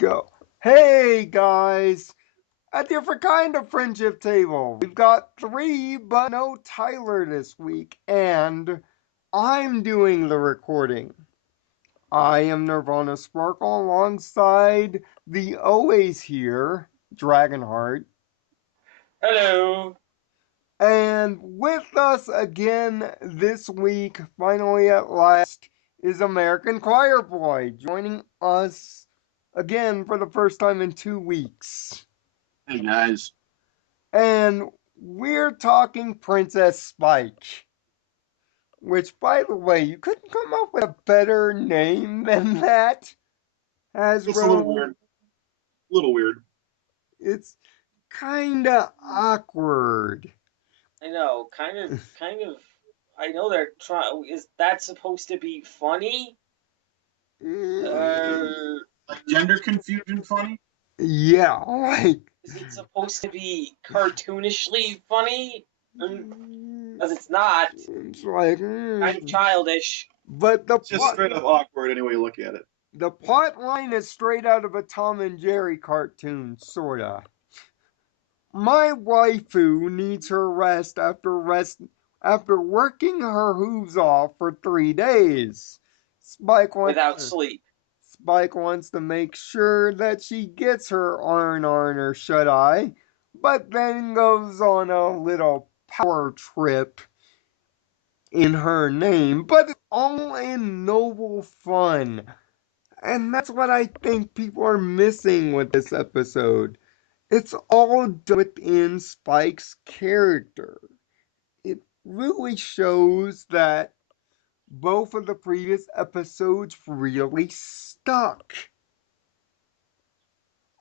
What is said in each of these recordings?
Go. Hey guys, a different kind of friendship table. We've got three, but no Tyler this week, and I'm doing the recording. I am Nirvana Sparkle alongside the always here, DragonHeart. Hello. And with us again this week, finally at last, is AmericanChoirboy joining us again for the first time in 2 weeks. Hey guys. And we're talking Princess Spike. Which, by the way, you couldn't come up with a better name than that, It's a little Hasbro. weird. A little weird. It's kinda awkward. I know, kind of. I know they're trying. Is that supposed to be funny? Uh, Like gender confusion funny? Yeah, like. is it supposed to be cartoonishly funny? Because it's not. It's like. Kind of childish. But It's just straight up awkward any way you look at it. the plot line is straight out of a Tom and Jerry cartoon, sorta. My waifu needs her after working her hooves off for 3 days. Spike Without wants sleep. Spike wants to make sure that she gets her Arn or shut eye, but then goes on a little power trip in her name, but all in noble fun. And that's what I think people are missing with this episode. It's all done within Spike's character. It really shows that both of the previous episodes really stuck.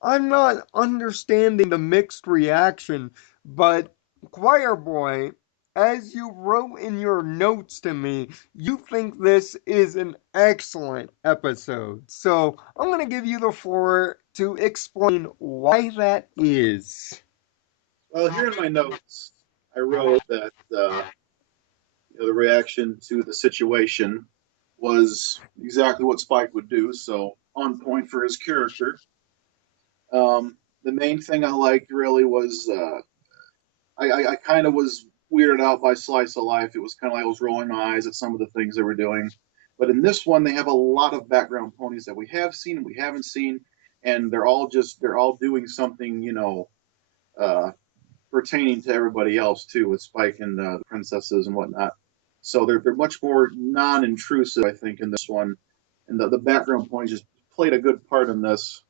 I'm not understanding the mixed reaction, but Choir Boy, as you wrote in your notes to me, you think this is an excellent episode. So I'm going to give you the floor to explain why that is. Well, here in my notes, I wrote that the reaction to the situation was exactly what Spike would do, so on point for his character. The main thing I liked really was I kind of was weirded out by Slice of Life. It was kind of like I was rolling my eyes at some of the things they were doing. But in this one, they have a lot of background ponies that we have seen and we haven't seen, and they're all doing something, uh, pertaining to everybody else too, with Spike and the princesses and whatnot. So they're much more non-intrusive, I think, in this one, and the background ponies just played a good part in this.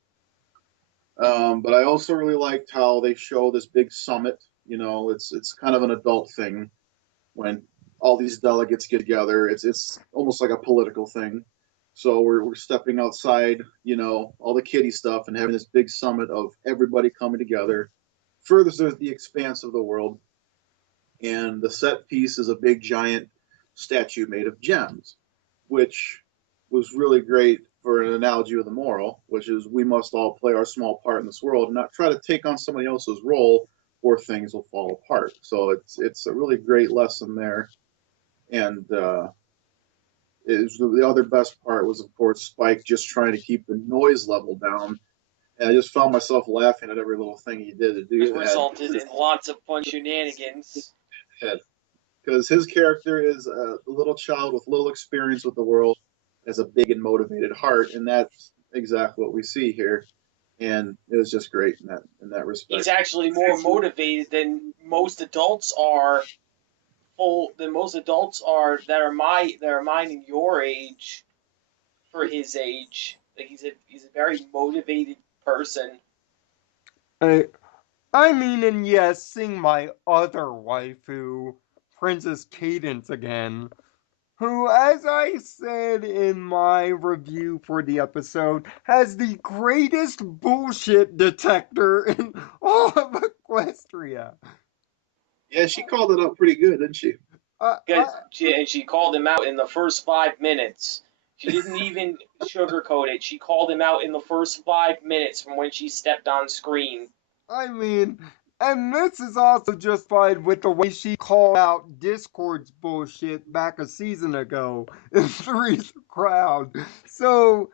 But I also really liked how they show this big summit. It's kind of an adult thing when all these delegates get together. It's almost like a political thing. So we're stepping outside, all the kiddie stuff and having this big summit of everybody coming together. Furthers the expanse of the world, and the set piece is a big giant statue made of gems, which was really great for an analogy of the moral, which is we must all play our small part in this world and not try to take on somebody else's role or things will fall apart. So it's a really great lesson there. And the other best part was, of course, Spike just trying to keep the noise level down. And I just found myself laughing at every little thing he did to do It that. resulted in lots of fun shenanigans. Because his character is a little child with little experience with the world, has a big and motivated heart, and that's exactly what we see here. And it was just great in that respect. He's actually more motivated than most adults are. Than most adults are that are mine and your age, for his age. Like he's a very motivated person. I, I mean, and yes, seeing my other waifu, Princess Cadence again, who, as I said in my review for the episode, has the greatest bullshit detector in all of Equestria. Yeah, she called it up pretty good, didn't she? Because she called him out in the first 5 minutes. She didn't even sugarcoat it. She called him out in the first 5 minutes from when she stepped on screen. I mean, and this is also justified with the way she called out Discord's bullshit back a season ago in Three's Crowd. So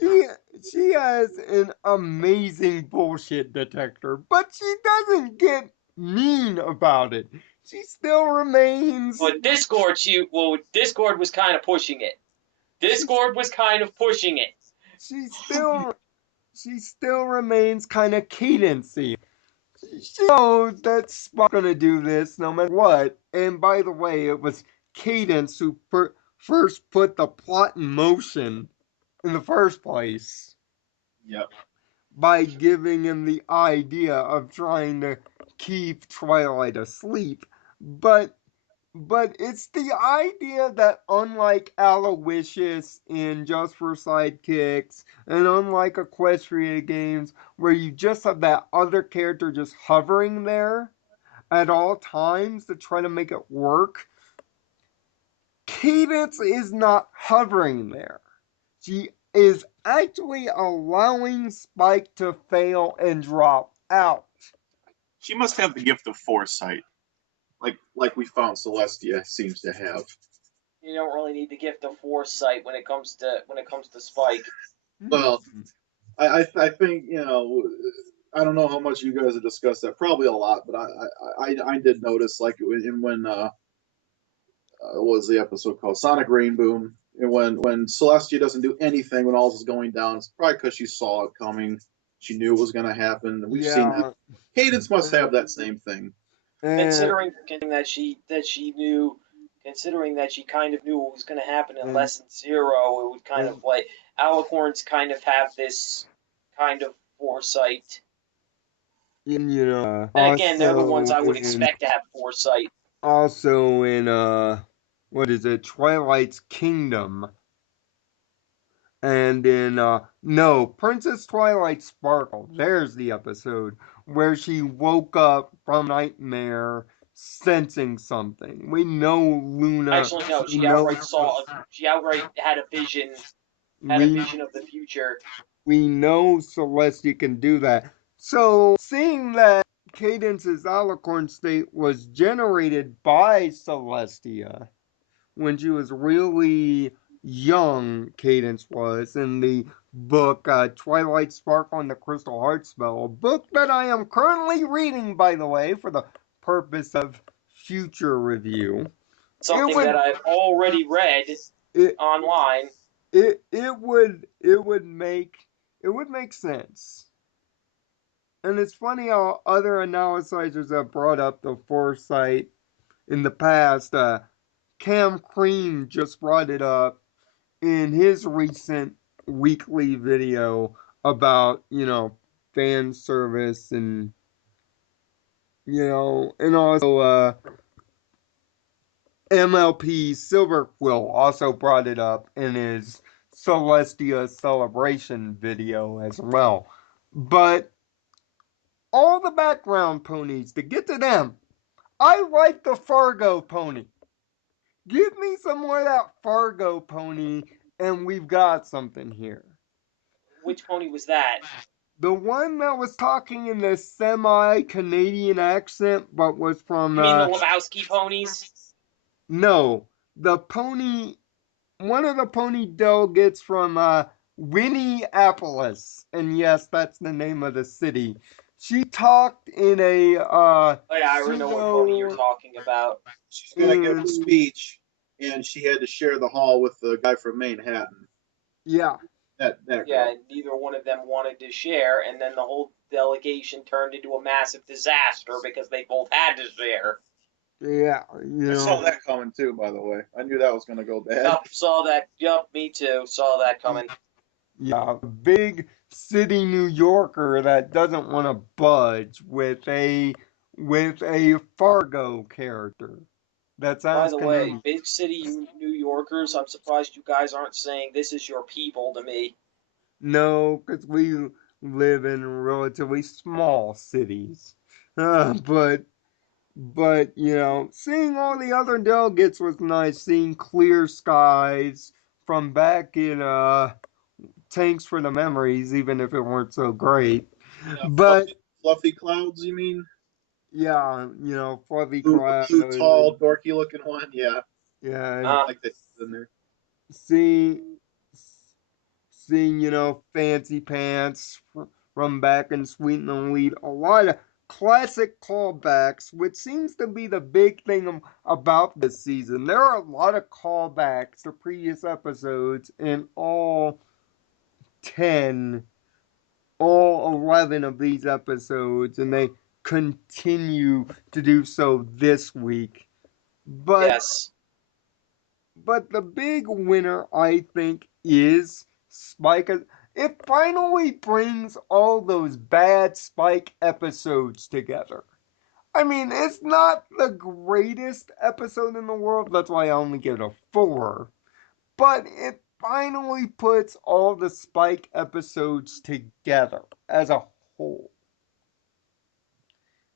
she she has an amazing bullshit detector, but she doesn't get mean about it. She still remains. But Discord was kind of pushing it. Discord was kind of pushing it. She still she still remains kind of cadency. She knows that Spot's gonna do this no matter what. And by the way, it was Cadence who first put the plot in motion in the first place Yep. by giving him the idea of trying to keep Twilight asleep. But it's the idea that unlike Aloysius in Just for Sidekicks and unlike Equestria games where you just have that other character just hovering there at all times to try to make it work, Cadence is not hovering there. She is actually allowing Spike to fail and drop out. She must have the gift of foresight, like we found Celestia seems to have. You don't really need the gift of foresight when it comes to Spike. Well, I think I don't know how much you guys have discussed that. Probably a lot, but I did notice like when what was the episode called? Sonic Rain Boom. And when Celestia doesn't do anything when all this is going down, it's probably because she saw it coming. She knew it was going to happen. We've seen that. Cadence must have that same thing. Considering that she kind of knew what was going to happen in Lesson Zero, it would kind of like Alicorns kind of have this kind of foresight. And And again, they're the ones I would expect to have foresight. Also in what is it, Twilight's Kingdom, and in Princess Twilight Sparkle. There's the episode where she woke up from nightmare sensing something. We know Luna. Actually, no. She outright had a vision. Had a vision of the future. We know Celestia can do that. So, seeing that Cadence's alicorn state was generated by Celestia when she was really young, Cadence was, in the book Twilight Sparkle and the Crystal Heart Spell, a book that I am currently reading, by the way, for the purpose of future review. Something that I've already read online. It would make sense. And it's funny how other analyzers have brought up the foresight in the past. Cam Cream just brought it up in his recent weekly video about, fan service and, and also MLP Silver Quill also brought it up in his Celestia celebration video as well. But all the background ponies, to get to them, I like the Fargo pony. Give me some more of that Fargo pony, and we've got something here. Which pony was that? The one that was talking in the semi-Canadian accent, but was from... You mean the Lebowski ponies? No, the pony... One of the pony delegates from Winneapolis, and yes, that's the name of the city. She talked in a oh yeah, I already know what pony you're talking about. She's gonna give a speech, and she had to share the hall with the guy from Manhattan. Yeah. That yeah, neither one of them wanted to share, and then the whole delegation turned into a massive disaster because they both had to share. Yeah, I saw that coming too, by the way. I knew that was going to go bad. Yup, saw that. Yup, me too. Saw that coming. Yeah, big city New Yorker that doesn't want to budge with a Fargo character. That's By the way, big city New Yorkers, I'm surprised you guys aren't saying this is your people to me. No, because we live in relatively small cities. But seeing all the other delegates was nice. Seeing clear skies from back in Tanks for the Memories, even if it weren't so great. Yeah, but fluffy clouds, you mean? Yeah, fluffy clouds. Blue, tall, dorky looking one. Yeah. Yeah. I like that in there. seeing, Fancy Pants from back in Sweet and Lead. A lot of classic callbacks, which seems to be the big thing about this season. There are a lot of callbacks to previous episodes in 10, all 11 of these episodes, and they continue to do so this week. But Yes. But the big winner, I think, is Spike. It finally brings all those bad Spike episodes together. I mean, it's not the greatest episode in the world. That's why I only give it a 4. But it finally puts all the Spike episodes together as a whole.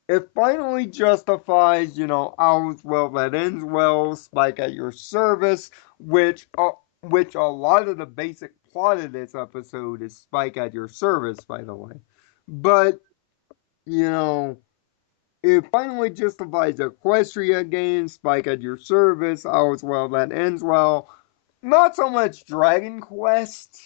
It finally justifies, all's well that ends well, Spike at your service, which a lot of the basic plot of this episode is Spike at your service, by the way. But, you know, it finally justifies Equestria games, Spike at your service, all's well that ends well. Not so much Dragon Quest.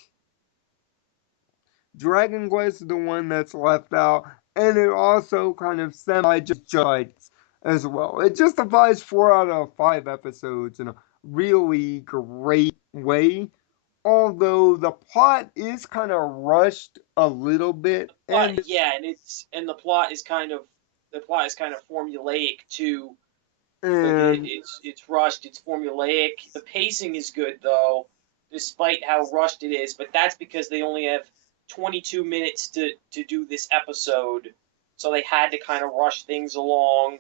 Dragon Quest is the one that's left out, and it also kind of semi-justifies as well. It justifies 4 out of 5 episodes in a really great way, although the plot is kind of rushed a little bit, and Yeah, and the plot is kind of formulaic too. Like and it's rushed, it's formulaic. The pacing is good though, despite how rushed it is. But that's because they only have 22 minutes to do this episode, so they had to kind of rush things along.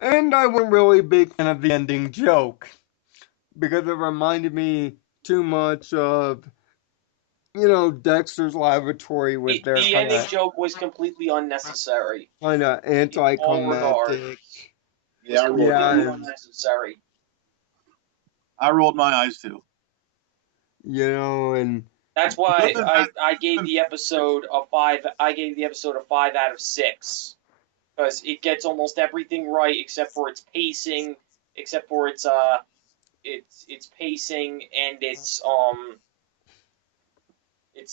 I wasn't really a big fan of the ending joke because it reminded me too much of Dexter's Laboratory with their The ending joke was completely unnecessary. kind of In all regards, anticlimactic. it was Yeah, completely Yeah, unnecessary. I rolled my eyes too. and That's why Nothing bad- I gave the episode a 5. I gave the episode a 5 out of 6 because it gets almost everything right except for its pacing, except for its pacing and it's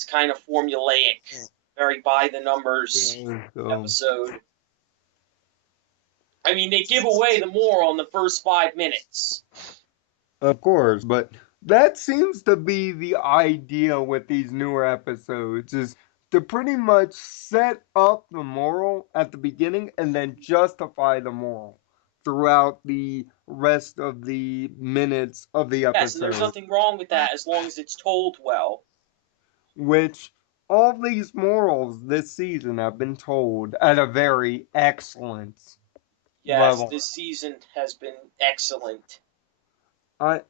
kind of formulaic, very by the numbers so, episode. I mean, they give away the moral in the first 5 minutes. of course, but that seems to be the idea with these newer episodes is to pretty much set up the moral at the beginning and then justify the moral throughout the rest of the minutes of the Yes, and there's episode, nothing wrong with that as long as it's told well. which all these morals this season have been told at a very excellent Yes, level. this season has been excellent. I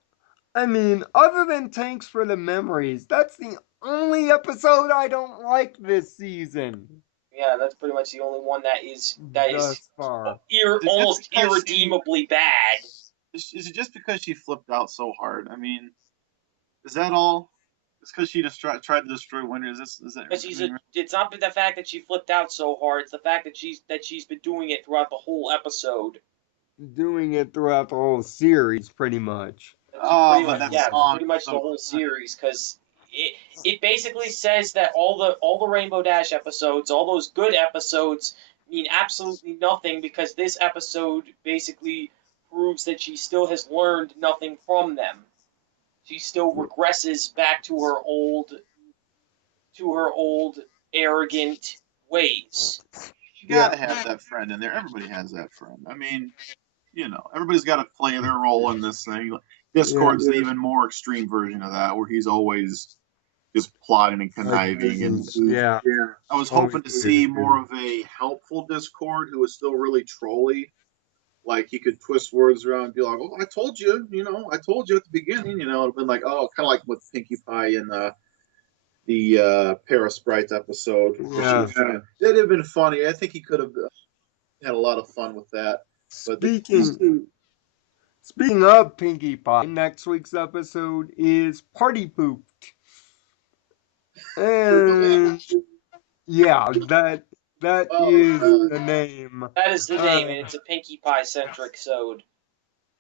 I mean, other than Thanks for the Memories, that's the only episode I don't like this season Yeah, that's pretty much the only one that is thus far. Is it almost because irredeemably bad. Is it just because she flipped out so hard? I mean, is that all? It's because she just tried to destroy Winter. Is that? But it's not the fact that she flipped out so hard. It's the fact that she's been doing it throughout the whole episode. Doing it throughout the whole series, pretty much. But that's Pretty much the whole series, because it basically says that all the Rainbow Dash episodes, all those good episodes, mean absolutely nothing because this episode basically proves that she still has learned nothing from them. She still regresses back to her old arrogant ways. You gotta have that friend in there. Everybody has that friend. I mean, everybody's got to play their role in this thing. Discord's the even more extreme version of that, where he's always just plotting and conniving. And Yeah. I was hoping to see more of a helpful Discord who was still really trolly. Like he could twist words around and be like, "Oh, I told you, I told you at the beginning." It'd been like, oh, kind of like with Pinkie Pie in the Parasprite episode. Yeah. It'd have been funny. I think he could have had a lot of fun with that. But Speaking of Pinkie Pie, next week's episode is Party Pooped. And yeah, that is the name. That is the name, and it's a Pinkie Pie centric sode.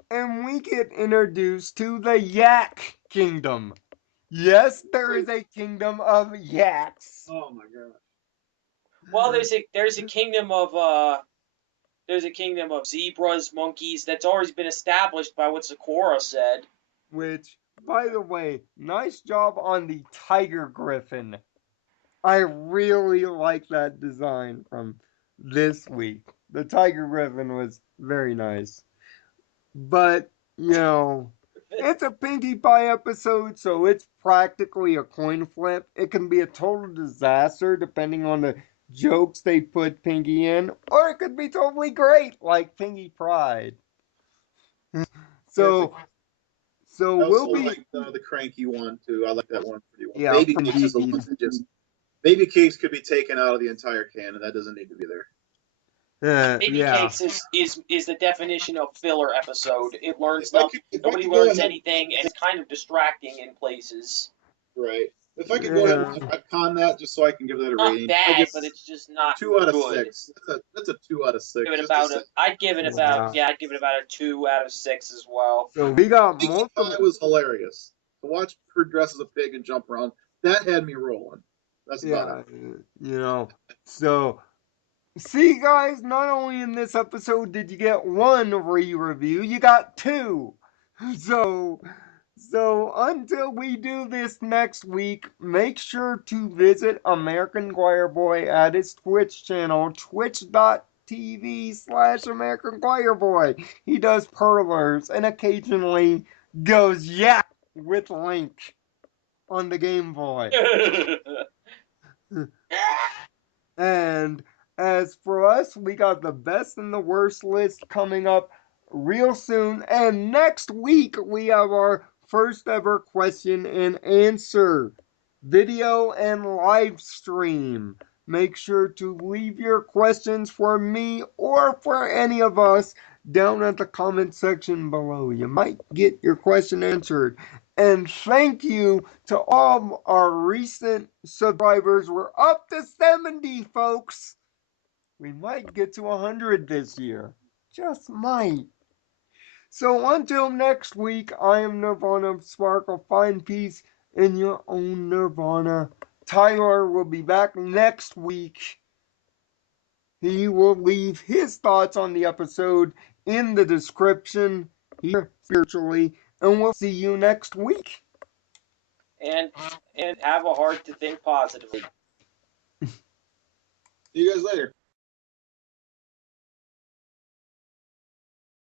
And we get introduced to the Yak Kingdom. Yes, there is a kingdom of yaks. Oh my gosh. Well, there's a kingdom of zebras, monkeys. That's always been established by what Sakura said. Which, by the way, nice job on the tiger griffin. I really like that design from this week. The tiger griffin was very nice. But, it's a Pinkie Pie episode, so it's practically a coin flip. It can be a total disaster depending on the jokes they put Pinkie in, or it could be totally great, like Pinkie Pride. Perfect. So, so I we'll also be, like the cranky one too. I like that one pretty well. yeah, Baby from cakes is the one DD. that just baby cakes could be taken out of the entire can, and that doesn't need to be there. Baby Yeah. Cakes is the definition of filler episode. It learns If I nothing. could, if I Nobody could go learns ahead, anything, and it's kind of distracting in places. right? If I could go ahead Yeah. and retcon that, just so I can give that a Not rating, I bad, give but it's just not 2 out of 6. good. That's a 2 out of 6. Give it Just to about say, a. I'd give it about Yeah. yeah. I'd give it about a 2 out of 6 as well. So we got Pinkie multiple. Pie was hilarious. To watch her dress as a pig and jump around, that had me rolling. That's about it. Yeah, so see, guys, not only in this episode did you get one re-review, you got two. So, so until we do this next week, make sure to visit American Choir Boy at his Twitch channel, twitch.tv/American Choir Boy. He does perlers and occasionally goes yak with Link on the Game Boy. And as for us, we got the best and the worst list coming up real soon. And next week, we have our first ever question and answer video and live stream. Make sure to leave your questions for me or for any of us down at the comment section below. You might get your question answered. And thank you to all our recent subscribers. We're up to 70, folks. We might get to 100 this year. Just might. So until next week, I am Nirvana Sparkle. Find peace in your own Nirvana. Tyler will be back next week. He will leave his thoughts on the episode in the description here spiritually, and we'll see you next week. and have a heart to think positively. See you guys later.